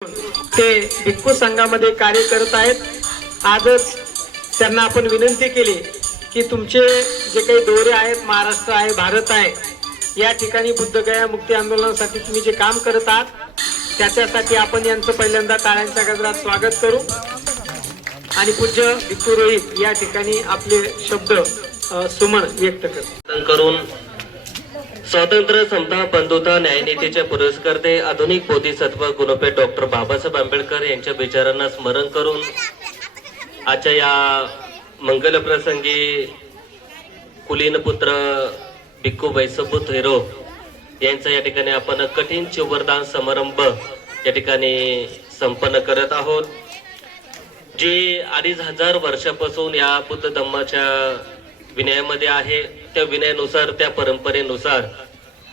ते भिक्खू संघामध्ये कार्य करत आहेत. आजच त्यांना आपण विनंती केली की तुमचे जे काही दौरे आहेत महाराष्ट्र आहे भारत आहे या ठिकाणी बुद्धगया मुक्ती आंदोलनासाठी तुम्ही जे काम करत आहात त्याच्यासाठी आपण यांचं पहिल्यांदा टाळ्यांच्या गजरात स्वागत करू. आणि पूज्य भिक्खू रोहित या ठिकाणी आपले शब्द सुमन व्यक्त करतात. करून स्वातंत्र्य समता बंधुता न्यायनीतीचे पुरस्कर्ते आधुनिक बोधिसत्व गुणपेठ डॉक्टर बाबासाहेब आंबेडकर यांच्या विचारांना स्मरण करून आजच्या या मंगलप्रसंगी कुलीन पुत्र भिक्खू वैसबू थेरो यांचा या ठिकाणी आपण कठीण चिवरदान समारंभ या ठिकाणी संपन्न करत आहोत. जे अडीच हजार वर्षापासून या बुद्ध धम्माच्या विनयामध्ये आहे त्या विनयानुसार त्या परंपरेनुसार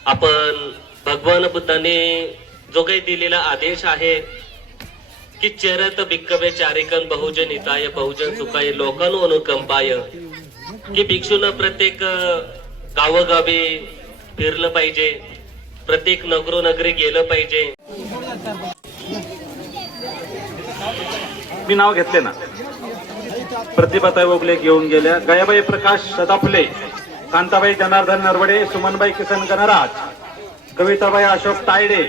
आपण भगवान बुद्धाने जो काही दिलेला आदेश आहे की चरत भिक्कवे चारिकन बहुजन हिताय बहुजन सुखाय लोकांनु अनुकंपाय की भिक्षून प्रत्येक गावोगावी फिरलं पाहिजे प्रत्येक नगरोनगरी गेलं पाहिजे. मी नाव घेतले ना. प्रतिभाताई ओगले घेऊन गेल्या. गयाबाई प्रकाश सदाफुले कांताबाई जनार्दन नरवडे सुमनबाई किसन गणराज कविताबाई अशोक तायडे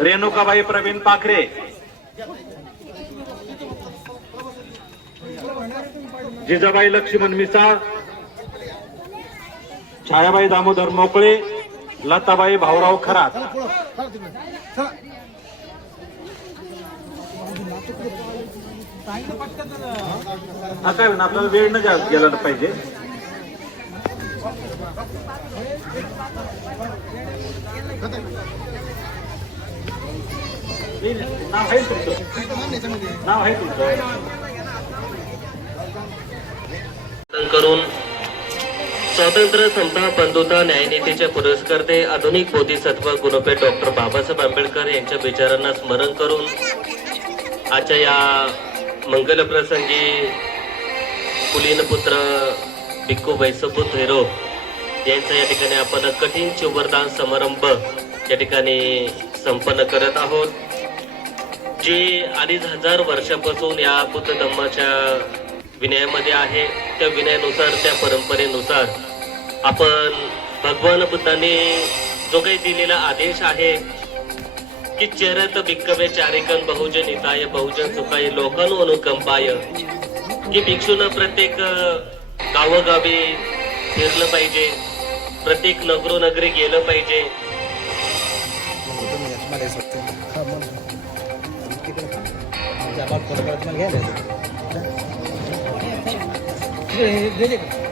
रेणुकाबाई प्रवीण पाखरे. जिजाबाई लक्ष्मण मिसाळ छायाबाई दामोदर मोकळे लताबाई भाऊराव खरात. हा काय म्हणा आपल्याला वेळ न गेला पाहिजे. नाव आहे तुमचं? नाव आहे तुमचं? करून स्वातंत्र्य समता बंधुता न्यायनीतीचे पुरस्कर्ते आधुनिक बोधिसत्व गुणपेठ डॉक्टर बाबासाहेब आंबेडकर यांच्या विचारांना स्मरण करून आजच्या या मंगल प्रसंगी कुलीन पुत्र भिक्खू वैसबू थैरो यांचा या ठिकाणी आपण कठीण चिवरदान समारंभ या ठिकाणी संपन्न करत आहोत. जे अडीच हजार वर्षापासून या बुद्ध धम्माच्या विनयामध्ये आहे त्या विनयानुसार त्या परंपरेनुसार आपण भगवान बुद्धाने जो काही दिलेला आदेश आहे की चरत भिक्कवे चारिकन बहुजन हिताय बहुजन सुखाय लोकानु अनुकंपाय की भिक्षून प्रत्येक गावोगावी फिरलं पाहिजे प्रत्येक नगरोनगरी गेलं पाहिजे. घ्यायला